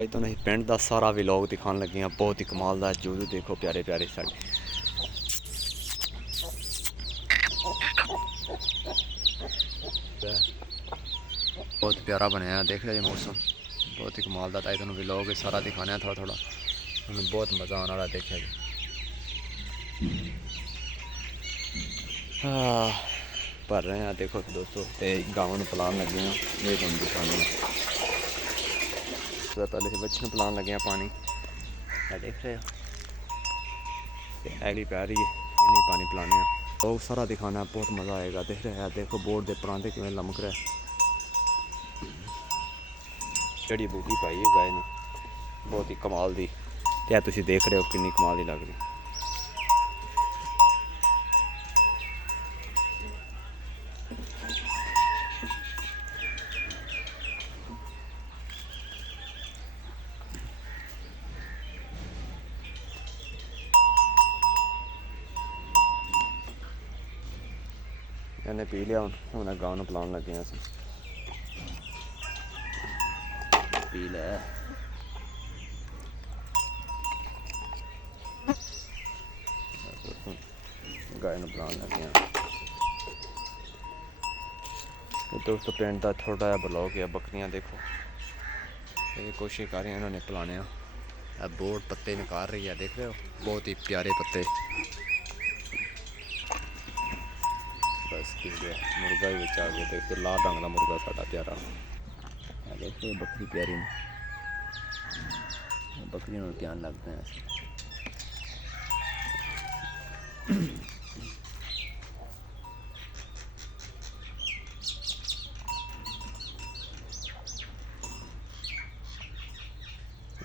तो नहीं पिंड का सारा व्लॉग दिखाने लगे हैं। बहुत ही कमाल का जूझ देखो प्यारे प्यारे साढ़े बहुत प्यारा बनया देख रहे मौसम बहुत ही कमाल का तुम व्लॉग सारा दिखाने थोड़ा थोड़ा हमें बहुत मज़ा आने वाला देखा जी। भर रहे हैं देखो दोस्तों गाँव में पिलान लगे हैं ये तुम दिखाने पहले से बच्चे पिलान लगे हैं पानी देख रहे हो ऐली पै रही है इन्हीं पानी पिलाने लोग सारा दिखाना बहुत मज़ा आएगा देख रहे हैं। देखो बोर्ड के परांठे किमें लमक रहा है जड़ी बूटी पाई है गाय ने बहुत ही कमाल दी ते तुम देख रहे हो कितनी कमाल की लग रही। इन्हें पी लिया हूँ गाँव में पिलान लगे हैं पी लै गाय में पिलान लगे हैं। दोस्तों पिंड का थोड़ा जहा ब्लॉग है बकरियां देखो ये कोशिश कर रही हैं इन्होंने पिलाने बोर्ड पत्ते निकाल रही है देख रहे हो बहुत ही प्यारे पत्ते बस ठीक है मुर्गा ही बचा गया देखो लाल रंग का मुर्गा साड़ा प्यारा देखो बकरी प्यारी बकरियों में ध्यान लगते हैं।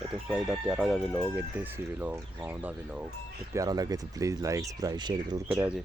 तो चाहिए प्यारा जहा व्लॉग है देसी व्लॉग गाँव का व्लॉग तो प्यारा लगे तो प्लीज़ लाइक सब्सक्राइब शेयर जरूर करें जी।